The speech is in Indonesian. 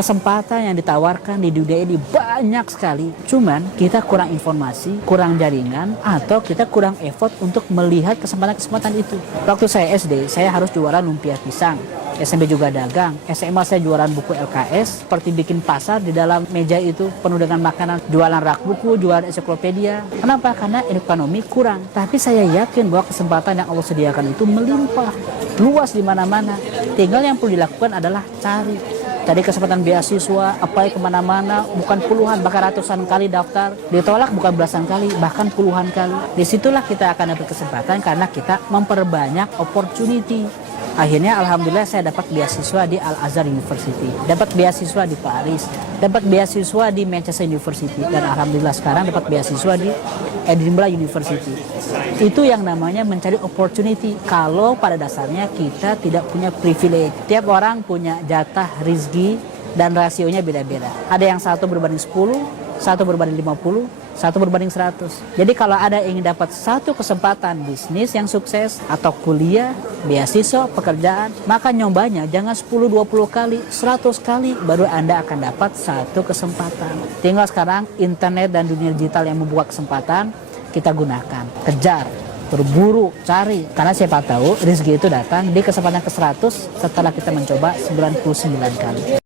Kesempatan yang ditawarkan di dunia ini banyak sekali. Cuman kita kurang informasi, kurang jaringan, atau kita kurang effort untuk melihat kesempatan-kesempatan itu. Waktu saya SD, saya harus jualan lumpia pisang. SMP juga dagang. SMA saya jualan buku LKS, seperti bikin pasar di dalam meja itu penuh dengan makanan, jualan rak buku, jualan ensiklopedia. Kenapa? Karena ekonomi kurang. Tapi saya yakin bahwa kesempatan yang Allah sediakan itu melimpah, luas di mana-mana. Tinggal yang perlu dilakukan adalah cari kesempatan beasiswa, apply kemana-mana, bukan puluhan, bahkan ratusan kali daftar, ditolak bukan belasan kali, bahkan puluhan kali. Disitulah kita akan dapat kesempatan karena kita memperbanyak opportunity. Akhirnya alhamdulillah saya dapat beasiswa di Al-Azhar University, dapat beasiswa di Paris, dapat beasiswa di Manchester University, dan alhamdulillah sekarang dapat beasiswa di Edinburgh University. Itu yang namanya mencari opportunity kalau pada dasarnya kita tidak punya privilege. Tiap orang punya jatah rizki dan rasionya beda-beda. Ada yang satu berbanding 10, satu berbanding 50, satu berbanding 100. Jadi kalau ada yang ingin dapat satu kesempatan bisnis yang sukses atau kuliah, beasiswa, pekerjaan, maka nyobanya jangan 10-20 kali, 100 kali baru Anda akan dapat satu kesempatan. Tinggal sekarang internet dan dunia digital yang membuka kesempatan, kita gunakan, kejar, berburu, cari. Karena siapa tahu rezeki itu datang di kesempatan ke-100 setelah kita mencoba 99 kali.